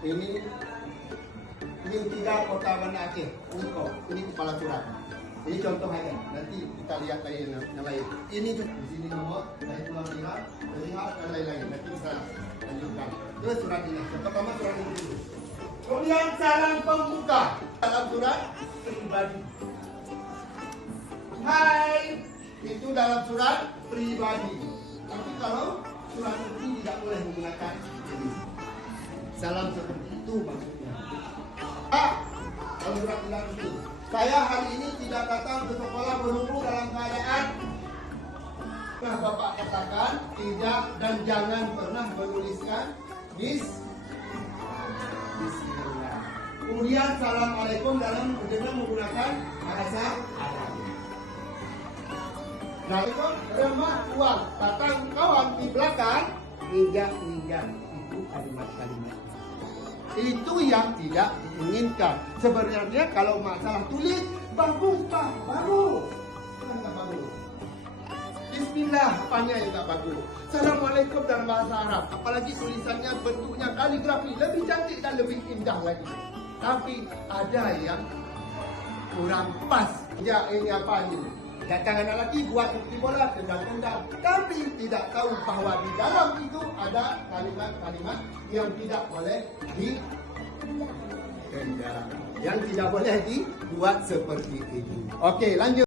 Ini tiga Kota Banda Aceh. Ini kepala surat. Ini contoh aja. Nanti kita lihat yang lain. Ini juga di sini nomor, saya pulang lihat dan lain-lain. Nanti kita lanjutkan. Terus surat ini. Yang pertama surat ini dulu. Kemudian salam pembuka. Dalam surat pribadi. Hai, itu dalam surat pribadi. Tapi kalau surat resmi tidak boleh menggunakan ini. Salam seperti itu maksudnya. Kalau surat tidak resmi. Saya hari ini tidak datang ke sekolah berhubung dalam keadaan. Nah, Bapak katakan tidak dan jangan pernah menuliskan Bismillah. Kemudian Assalamualaikum dengan menggunakan bahasa Arab. Nah, itu remah uang, datang kawan di belakang, minjak. Itu kalimat-kalimat. Itu yang tidak diinginkan. Sebenarnya kalau masalah tulis, bagus Pak, bagus. Kan tak bagus. Bismillah, apanya yang tak bagus? Assalamualaikum dalam bahasa Arab. Apalagi tulisannya bentuknya kaligrafi, lebih cantik dan lebih indah lagi. Tapi ada yang kurang pas. Ya, ini apa ini? Datang anak lelaki buat seperti bola, tendang-tendang. Tapi tidak tahu bahwa di dalam itu ada kalimat-kalimat yang tidak boleh ditendang. Yang tidak boleh dibuat seperti itu. Oke, lanjut.